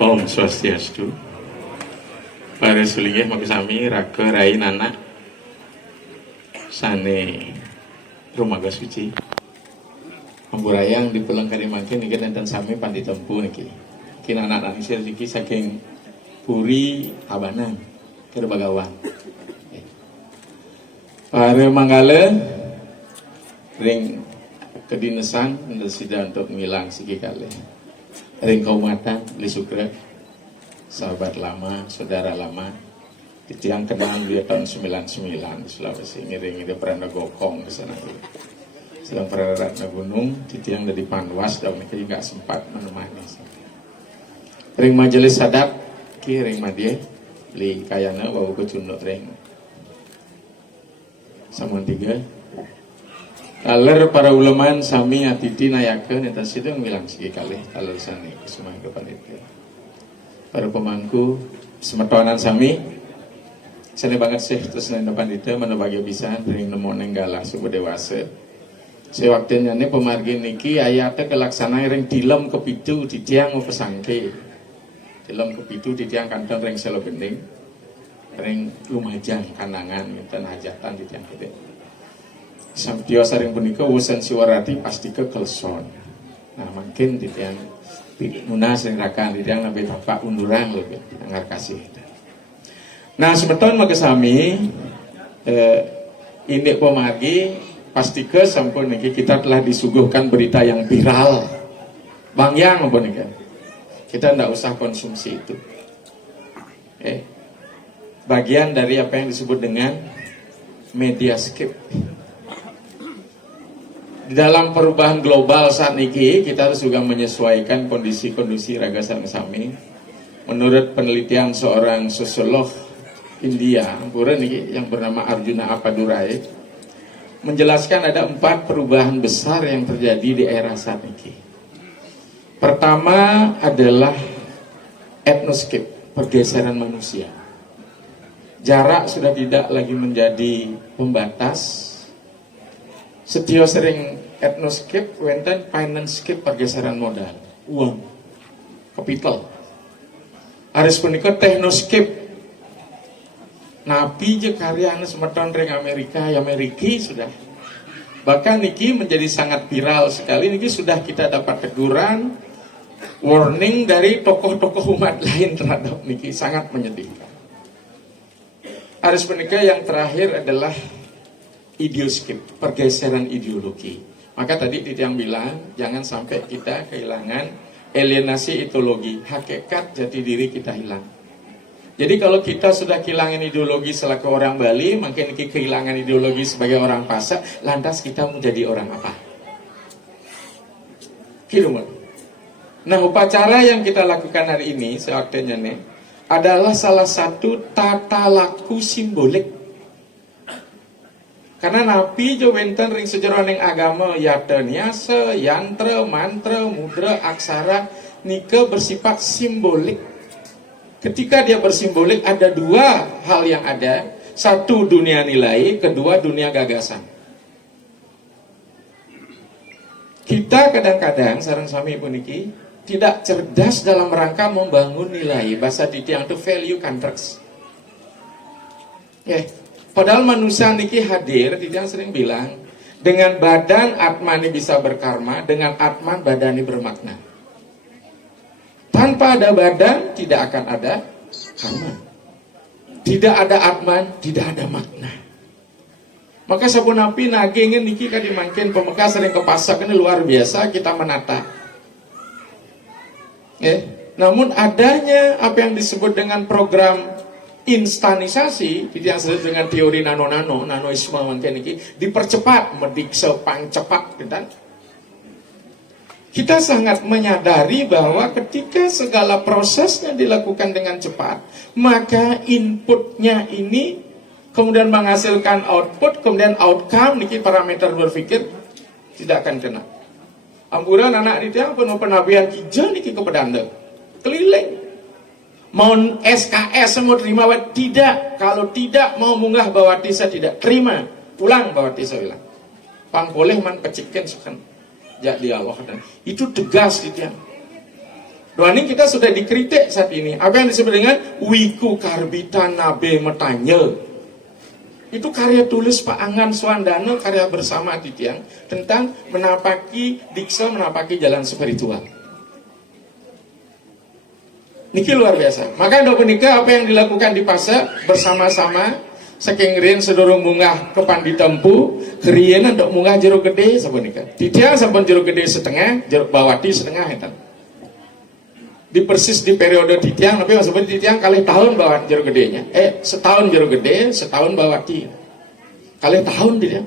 Om Swastiastu. Para sulingih makasami raka rai nana sane rumaga suci. Amburayang di pulang Kalimantan niki enten sami pandi tempu niki. Kina anak-anak sir niki saking Puri Abanan keur Bagawan. Para manggala ring kedinasan sida untuk ngilang sigi kalih. Ring kaumatan Li Sukra, sahabat lama, saudara lama, yang kenal dia tahun 99 di Sulawesi, ngiring dia pernah gokong di sana dulu. Sedang Ratna Gunung, yang dari Panwas, dan mereka juga sempat menemani. Ring majelis sadat, ki ring madye, li kayana bawa ke cunduk ring. Samuan tiga. Kaler para ulamaan sami atiti nayakeun eta situ ngilang sigi kalih kaler sani semua kepan itu. Para pemangku semetonan sami sane banget sih terus nang depan itu mana bagi bisa ring nemu nenggala subuh dewasa. Sewaktunya nih pemargi niki ayatnya kelaksana ring dilem kepitu di tiang pesangke. Dilem kepitu di tiang kantong ring selo gending. Ring lumajang kanangan dan hajatan di tiang gede. Sampio saring punika wusan siwarati pasti ke kelson. Nah makin di tiang nuna sering rakan di tiang nabi bapak unduran lebih anggar kasih. Nah sebetul makasami indek pemargi pasti ke sampun niki kita telah disuguhkan berita yang viral. Bang Yang apa nih kan? Kita tidak usah konsumsi itu. Bagian dari apa yang disebut dengan media skip. Di dalam perubahan global saat ini kita harus juga menyesuaikan kondisi-kondisi raga sami. Menurut penelitian seorang sosiolog India, yang bernama Arjuna Appadurai, menjelaskan ada 4 perubahan besar yang terjadi di era saat ini. Pertama adalah etnoscape, pergeseran manusia. Jarak sudah tidak lagi menjadi pembatas. Setio sering etnoscape, wenten financescape, pergeseran modal, uang, capital. Aris punika technoscape. Napi je karyana semeton ring Amerika sudah. Bahkan niki menjadi sangat viral sekali. Niki sudah kita dapat teguran, warning dari tokoh-tokoh umat lain terhadap niki, sangat menyedihkan. Aris punika yang terakhir adalah ideoskip, pergeseran ideologi. Maka tadi Titiang bilang, jangan sampai kita kehilangan alienasi ideologi, hakikat jati diri kita hilang. Jadi kalau kita sudah kehilangan ideologi selaku orang Bali, makin kehilangan ideologi sebagai orang Pasak, lantas kita menjadi orang apa? Kilumun. Nah, upacara yang kita lakukan hari ini, sewaktunya nih, adalah salah satu tata laku simbolik. Karena napi jo wenten ring sejeroning agama yata nyasa, yantra, mantra, mudra, aksara nika bersifat simbolik. Ketika dia bersimbolik ada 2 hal yang ada. 1 dunia nilai, kedua dunia gagasan. Kita kadang-kadang sareng sami puniki tidak cerdas dalam rangka membangun nilai. Bahasa Titiang itu value contracts. Padahal manusia niki hadir, Titiang sering bilang, dengan badan atmani bisa berkarma, dengan atman badani bermakna. Tanpa ada badan, tidak akan ada karma. Tidak ada atman, tidak ada makna. Maka sabun api nagingin niki kadimakin pemekas sering ke pasar, ini luar biasa kita menata. Namun adanya apa yang disebut dengan program instanisasi, yang disebut dengan teori nanoisme mungkin ini dipercepat, medikse pangcepat, dan kita sangat menyadari bahwa ketika segala prosesnya dilakukan dengan cepat, maka inputnya ini kemudian menghasilkan output, kemudian outcome, niki parameter berpikir tidak akan kena. Ampuran anak dia penuh penabian kijang niki kepedanda, keliling. Mau SKS semua terima, tidak. Kalau tidak mau munggah bawa tisa tidak terima, pulang bawa tisa bilang. Pang boleh man pecikin sukan. Jak dia Allah dan itu tegas gitu ya. Doaning kita sudah dikritik saat ini. Apa yang disebut dengan wiku karbita nabe metanya. Itu karya tulis Pak Angan Swandana, karya bersama Titiang, tentang menapaki diksa, menapaki jalan spiritual. Niki luar biasa. Maka do menikah apa yang dilakukan di Pasak bersama-sama saking rien sedurung munggah kepan ditempu, kerienan dok munggah jeruk gede sampun nikah. Titiang sampun jeruk gede setengah, jeruk bawati setengah etan. Di persis di periode Titiang, tapi maksudnya Titiang kali tahun bawa jeruk gedenya. Setahun jeruk gede, setahun bawati. Kali tahun dia.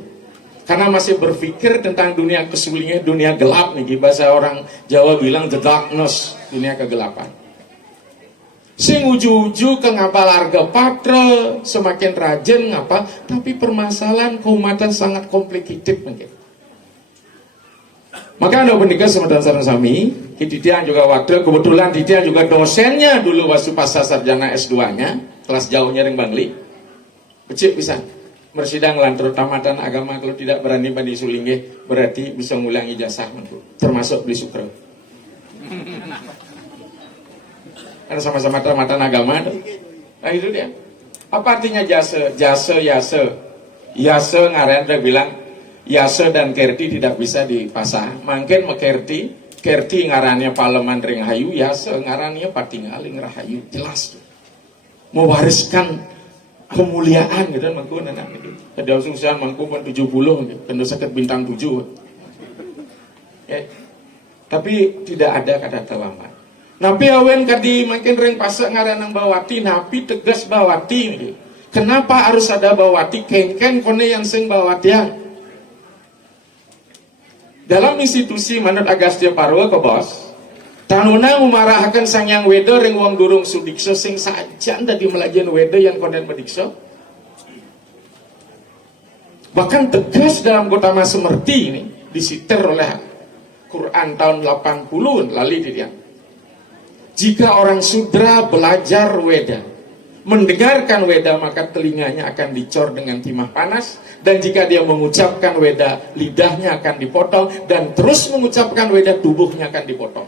Karena masih berpikir tentang dunia kesulingnya, dunia gelap nih. Bahasa orang Jawa bilang the darkness, dunia kegelapan. Sing uju-uju ke ngapal harga patra, semakin rajin ngapa, tapi permasalahan keumatan sangat komplikated mungkin. Maka anda menikah sama sarang sami, Titiang juga waktu, kebetulan Titiang juga dosennya dulu waktu pasca sarjana S2-nya, kelas jauhnya ring Bangli. Becik bisa, bersidang lantur tamatan agama, kalau tidak berani badi sulingge, berarti bisa ngulang ijazah, termasuk beli sukro. Karena sama-sama tamatan agama. Nah itu dia. Apa artinya jasa? Jasa, yasa. Yasa ngaren dia bilang, Yasa dan Kerti tidak bisa dipasang. Mungkin Kerti ngarannya Parlemen ring hayu, Yasa ngarannya patingaling rahayu. Jelas tuh. Mewariskan kemuliaan gitu kan mangku anak gitu. Ada ususan mangku pun 70 gitu. Kena sakit bintang 7. Tapi tidak ada kata terlambat. Napi awen kadi makin ring pasak ngaranang bawati, napi tegas bawati gitu. Kenapa harus ada bawati? Kengken kone yang sing bawatian. Dalam institusi manut Agastya Parwa ke bos, tanuna memarahkan sang yang weda ring wong durung sudikso sing sajan tadi melajen weda yang konden medikso. Bahkan tegas dalam Gotama Semerti ini disiter oleh Quran tahun 80 lali dia. Jika orang sudra belajar weda, mendengarkan weda, maka telinganya akan dicor dengan timah panas, dan jika dia mengucapkan weda, lidahnya akan dipotong, dan terus mengucapkan weda, tubuhnya akan dipotong.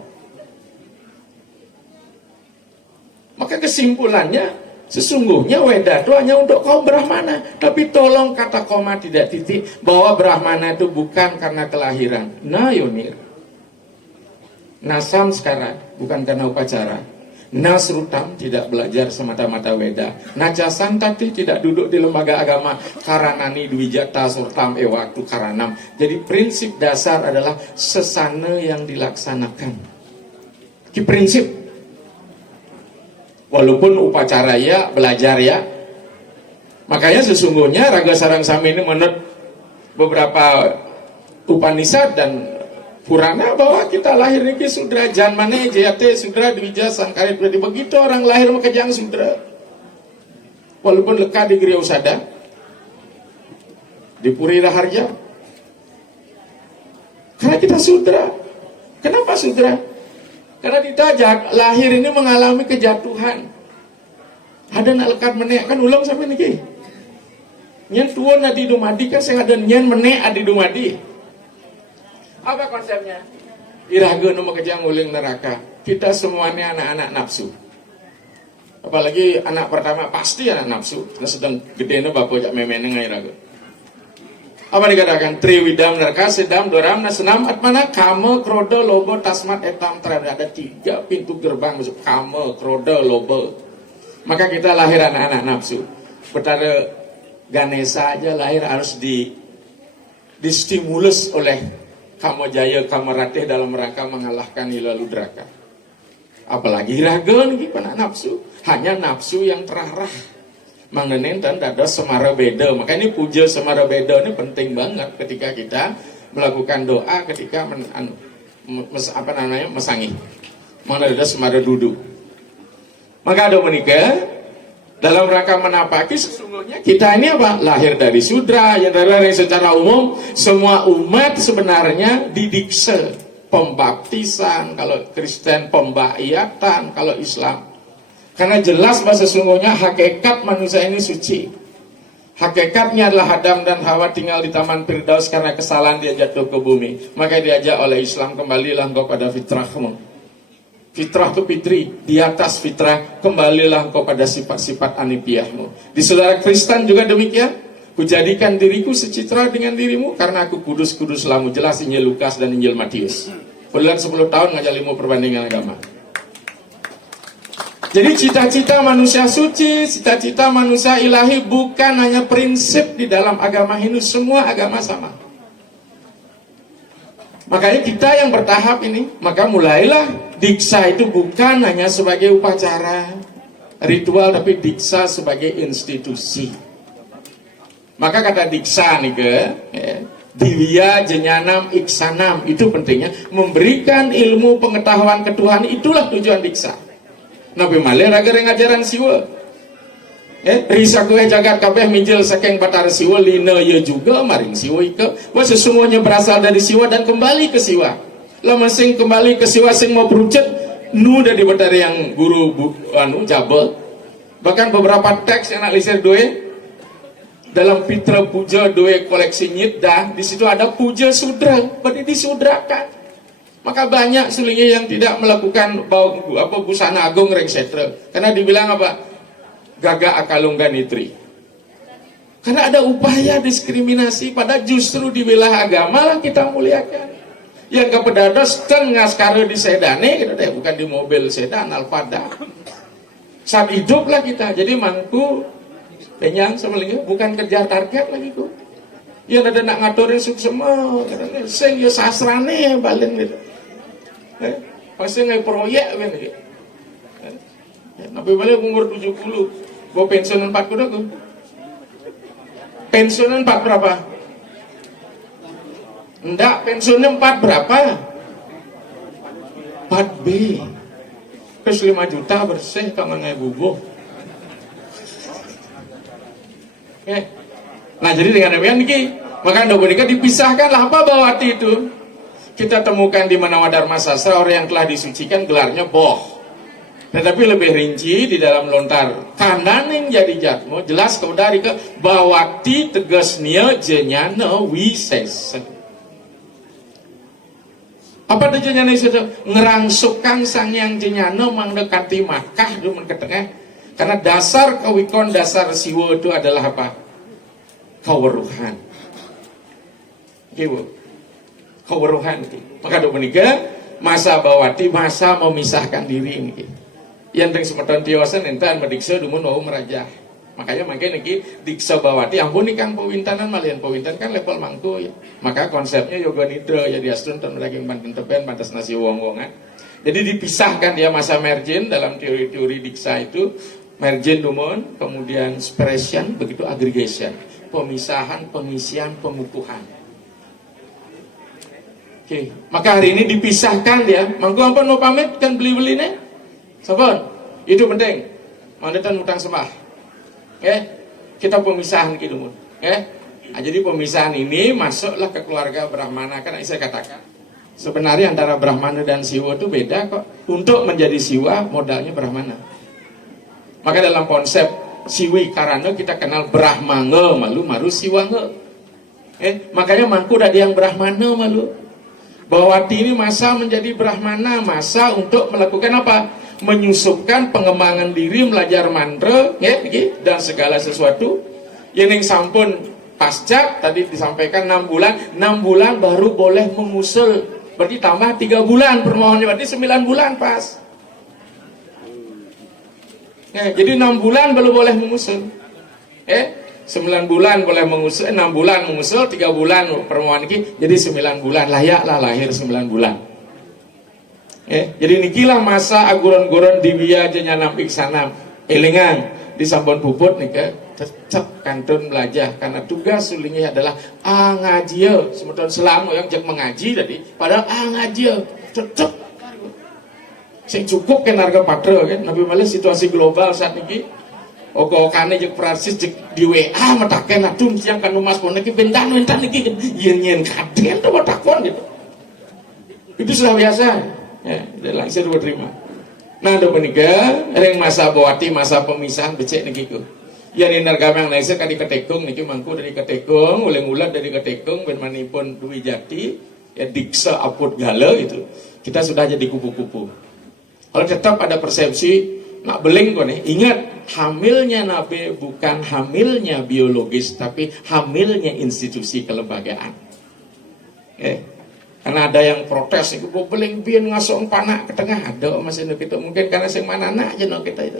Maka kesimpulannya, sesungguhnya weda itu hanya untuk kaum Brahmana, tapi tolong kata koma tidak titik bahwa Brahmana itu bukan karena kelahiran. Nah Yonir, Nasam sekarang bukan karena upacara. Nasrutam tidak belajar semata-mata weda. Najasantati tidak duduk di lembaga agama. Karanani Dwijata Surtam Ewaktu Karanam. Jadi prinsip dasar adalah sesana yang dilaksanakan. Ki prinsip. Walaupun upacara ya, belajar ya. Makanya sesungguhnya Raga Sarang Sami ini menurut beberapa Upanishad dan Purana bahwa kita lahir ini sudra janmane jayate sudra dwija sangkarit. Begitu orang lahir makajang sudra. Walaupun leka di Griya Usada, di Puri Raharja. Karena kita sudra. Kenapa sudra? Karena kita lahir ini mengalami kejatuhan. Ada nak lekat menek kan ulang sampai niki. Nyen tuan adi dumadi kan saya ada nyen menek adi dumadi. Apa konsepnya? Iraga nu makajang uling neraka. Kita semuanya anak-anak nafsu. Apalagi anak pertama pasti anak nafsu. Nah sedang gede bapak jak memene ngai raga. Apa dikatakan? Triwidam neraka sedam doram nasenam atmana kama kroda lobo tasmat etam terada. Ada 3 pintu gerbang masuk kama kroda lobo. Maka kita lahir anak-anak nafsu. Betara Ganesha aja lahir harus distimulus oleh Kamo Jaya Kamaratih dalam rangka mengalahkan Nila Ludraka. Apalagi raga nih panak nafsu. Hanya nafsu yang terarah. Mengenai dan ada semara beda. Maka ini puja semara beda ini penting banget ketika kita melakukan doa ketika mesangi. Mana ada semara duduk. Maka ada menikah dalam rangka menapaki sesungguhnya kita ini apa? Lahir dari sudra yang dari secara umum semua umat sebenarnya didikse pembaptisan, kalau Kristen pembaiyatan, kalau Islam. Karena jelas bahwa sesungguhnya hakikat manusia ini suci. Hakikatnya adalah Adam dan Hawa tinggal di Taman Firdaus karena kesalahan dia jatuh ke bumi. Maka diajak oleh Islam kembalilah engkau pada fitrahmu. Fitrah itu fitri, di atas fitrah kembalilah engkau pada sifat-sifat anipiahmu. Di saudara Kristen juga demikian. Kujadikan diriku secitra dengan dirimu karena aku kudus-kudus lamu. Jelas Injil Lukas dan Injil Matius. Bulan 10 tahun ngajak ilmu perbandingan agama. Jadi cita-cita manusia suci, cita-cita manusia ilahi bukan hanya prinsip di dalam agama Hindu, semua agama sama. Makanya kita yang bertahap ini, maka mulailah diksa itu bukan hanya sebagai upacara ritual, tapi diksa sebagai institusi. Maka kata diksa nih ke Divya Jenyanam Iksanam, itu pentingnya memberikan ilmu pengetahuan ketuhanan, itulah tujuan diksa. Nabi Malih raga ngajaran siwa. Risa kue jagat kabeh minjil saking batar siwa lina ya juga maring siwa ike. Wah sesungguhnya berasal dari siwa dan kembali ke siwa. Lama sing kembali ke siwa sing mau berucap nu dari batar yang guru jabel. Bahkan beberapa teks yang nak lisir doe dalam Pitra Puja doe koleksi Nyiddah, di situ ada puja sudra, berarti disudrakan. Maka banyak sulingnya yang tidak melakukan busana agung reng setra. Karena dibilang apa? Gaga akalunggan itri. Karena ada upaya diskriminasi, pada justru di wilayah agama lah kita muliakan. Yang kepedados kan ngaskara di sedane gitu deh, bukan di mobil sedan Alfada. Saat hidup lah kita. Jadi mangku penyang semelingnya bukan kejar target lagi ku. Ya ada nak ngaturin suksema, sing ya sasrane balen gitu. Pasti ngai proyek kan gitu. Nabi balik umur 70. Gua pensiun 4 kuda gua. Pensiun 4 berapa? Enggak, pensiunnya 4 berapa? 4B. Terus 5 juta bersih kangen ngai bubuh. Nah jadi dengan demikian niki, maka Ndobonika dipisahkanlah apa Bawati itu. Kita temukan di Manawadharma Sastra orang yang telah disucikan gelarnya boh. Tetapi lebih rinci di dalam lontar kananing jadi jatmo jelas keudari ke Bawati tegasnya jenyana wisesa. Apa tujuannya itu? Ngerangsukkan sang yang jenyana mendekati Makkah dumun ke tengah. Karena dasar kewikon, dasar siwa itu adalah apa? Keweruhan. Keweruhan. Maka domenika masa Bawati masa memisahkan diri ini. Yang teng semeton tiosan entan mediksa dumun mau merajah. Makanya niki diksa Bawati ampun kang pewintanan malian pewintan kan level mangku ya. Maka konsepnya yoga nidra ya diastun ten daging banten tepen pantas nasi wong-wongan. Jadi dipisahkan dia masa mergin dalam teori-teori diksa itu mergin dumun, kemudian separation, begitu aggregation, pemisahan, pengisian, pengukuhan. Oke, maka hari ini dipisahkan dia. Mangku ampun mau pamit kan beli-beli nih. Sabar, itu penting. Mandetan utang sembah. Kita pemisahan gitu, nah, jadi pemisahan ini masuklah ke keluarga Brahmana. Kan saya katakan sebenarnya antara Brahmana dan Siwa itu beda kok. Untuk menjadi Siwa modalnya Brahmana. Maka dalam konsep Siwi karana kita kenal Brahmana malu maru Siwanga. Makanya mangku ada yang Brahmana malu. Bawati ini masa menjadi Brahmana, masa untuk melakukan apa? Menyusupkan pengembangan diri, belajar mantra, dan segala sesuatu. Yang sampun pasca tadi disampaikan 6 bulan, 6 bulan baru boleh mengusul. Berarti tambah 3 bulan permohonannya, berarti 9 bulan pas. Jadi 6 bulan baru boleh mengusul. 9 bulan boleh mengusul, 6 bulan mengusul, 3 bulan permohonan ini, jadi 9 bulan, layaklah lahir 9 bulan. Jadi nikilah masa aguron-guron Divya Jenyanam Iksanam elingan di Sampun Puput nih ke tetap kantun belajar karena tugas sulingnya adalah ngaji semeton selama yang jak mengaji tadi padahal ngaji tetap sing cukup kan harga patra kan Nabi Malih situasi global saat ini okokane jak prasis jak di WA mataken atum siang kan umas pun iki bentan entan iki yen kaden to takon gitu itu sudah biasa. Ya, langsung terima. Nah, do menika ring masa Bawati masa pemisahan becek nikiku. Ya ni nargama yang naisa kan di Ketekung niki mangku dari Ketekung, uleng-ulat dari Ketekung ben manipun Dwi Jati, ya diksa aput gala gitu. Kita sudah jadi kupu-kupu. Kalau tetap ada persepsi nak beling kok nih, ingat hamilnya nabe bukan hamilnya biologis, tapi hamilnya institusi kelembagaan. Karena ada yang protes, itu gue beling bian ngasong panak ke tengah, ada masih itu mungkin karena sing mana anak aja kita itu.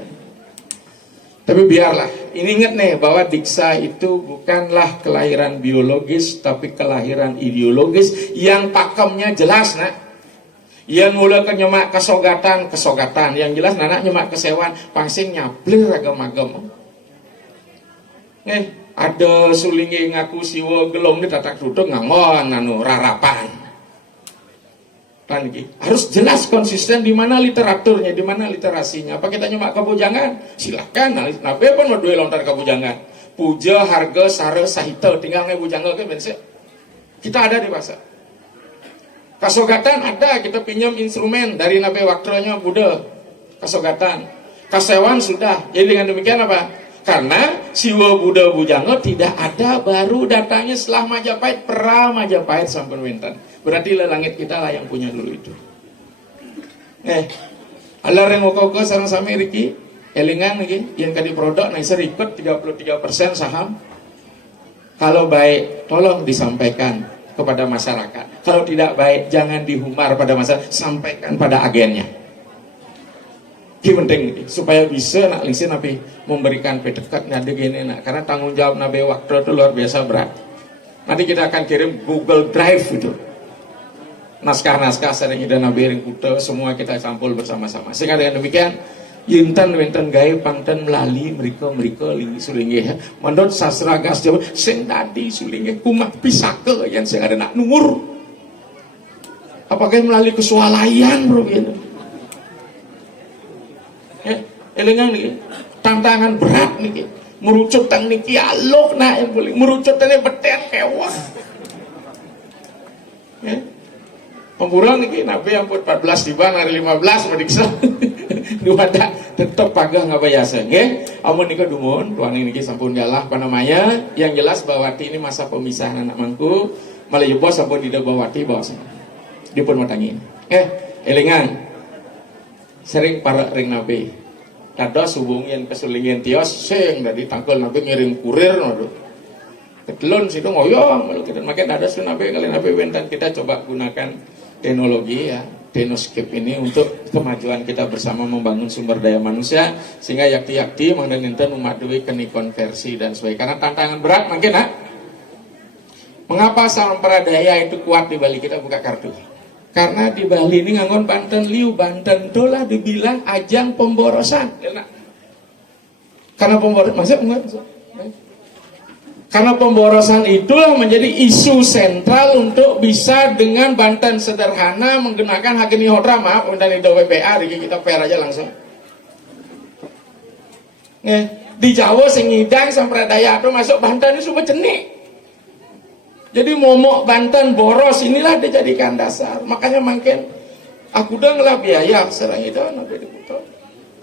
Tapi biarlah, ini ingat nih bahwa Diksa itu bukanlah kelahiran biologis, tapi kelahiran ideologis yang pakemnya jelas nak. Yang mulai ke nyemak kesogatan, yang jelas anak nyemak kesewan, pangsing nyablir agam-agam. Ada sulingi ngaku siwa gelom ni tatak duduk ngangon anu rarapan. Lagi harus jelas konsisten di mana literaturnya, di mana literasinya. Apa kita nyemak kebujangan? Silakan. Nabe pun mau duel lontar kebujangan. Puja, harga, sare, sahita, tinggal ngebujangga ke bense. Kita ada di pasar. Kasogatan ada, kita pinjam instrumen dari Nabi waktunya Buddha. Kasogatan. Kasewan sudah. Jadi dengan demikian apa? Karena siwa Buddha Bujangga tidak ada, baru datanya setelah Majapahit, pra Majapahit sampun wenten. Berarti langit kita lah yang punya dulu itu. Alar yang ngoko sarang sami Riki, elingan lagi, yang kadi produk, nah serikut 33% saham. Kalau baik, tolong disampaikan kepada masyarakat. Kalau tidak baik, jangan dihumar pada masyarakat, sampaikan pada agennya. Ini penting supaya bisa nak lingsin nabi memberikan pedekat nade gini nak, karena tanggung jawab nabi waktu itu luar biasa berat. Nanti kita akan kirim Google Drive itu, naskah-naskah sering ida nabi ring kuda, semua kita campur bersama-sama. Sehingga dengan demikian Yintan wenten gawe pangten melali mereka lingi sulinge mandot sastra gas Jawa sing tadi sulinge kumah pisake yang sing ada nak nur. Apakah melalui kesualayan bro gitu. Elengan nih tantangan berat nih merucut tang niki alok nak yang boleh merucut tane beten kewah. Pemburang nih nabi yang 14 tiba hari 15 mediksa. Duada tetap pagah nggak biasa, amun nikah dumun, tuan ini sampun galah panamanya. Yang jelas Bawati ini masa pemisahan anak mangku, malah bos sampun tidak Bawati bos, dia pun matangin. Elingan, sering para ring nabi, kados hubungin kesulingin tios, sing dari tangkal nabi ngirim kurir, waduh, ketelun situ ngoyong, malu kita makin ada nabi kali nabi wentan kita coba gunakan teknologi ya. Denoscape ini untuk kemajuan kita bersama membangun sumber daya manusia sehingga yakti-yakti mengandalkan memadui keni konversi dan sebagainya. Karena tantangan berat mungkin Mengapa Sampradaya itu kuat di Bali? Kita buka kartu. Karena di Bali ini ngangon Banten liu, Banten itulah dibilang ajang pemborosan. Karena pemborosan, karena pemborosan itulah menjadi isu sentral untuk bisa dengan Banten sederhana menggunakan hak ini hodra, maaf dan itu WPA, kita fair aja langsung. Di Jawa sengidang Sampradaya itu masuk Banten itu semua jenik. Jadi momok Banten boros inilah dijadikan dasar. Makanya makin aku udah ngelah biaya serang itu nabi diputar.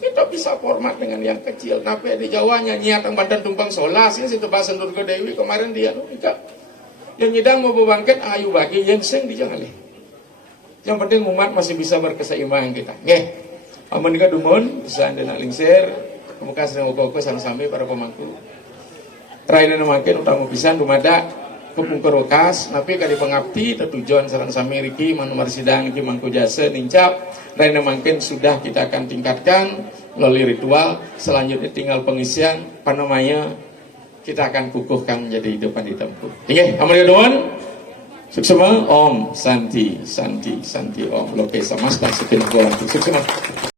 Kita bisa format dengan yang kecil. Nabi di Jawa nyanyiat yang Banten tumpang solas ini situ bahasa Durga Dewi kemarin dia yang nyidang mau bangkit ayu bagi yang sing dijangan. Yang penting umat masih bisa berkeseimbangan kita. Amun nika dumun bisa anda lingsir kemuka sedang uko-uko sampai para pemangku. Raina makin utang pisan dumada kepungkur wakas napi kali pengabdi tujuan sareng sami riki manumar sidang iki mangku jasa nincap Raina makin sudah kita akan tingkatkan melalui ritual. Selanjutnya tinggal pengisian panamanya kita akan kukuhkan menjadi hidupan hitamku. Oke, amalnya doan. Suksema Om Santi Santi Santi Om Loke Samasta Sekian Sukses.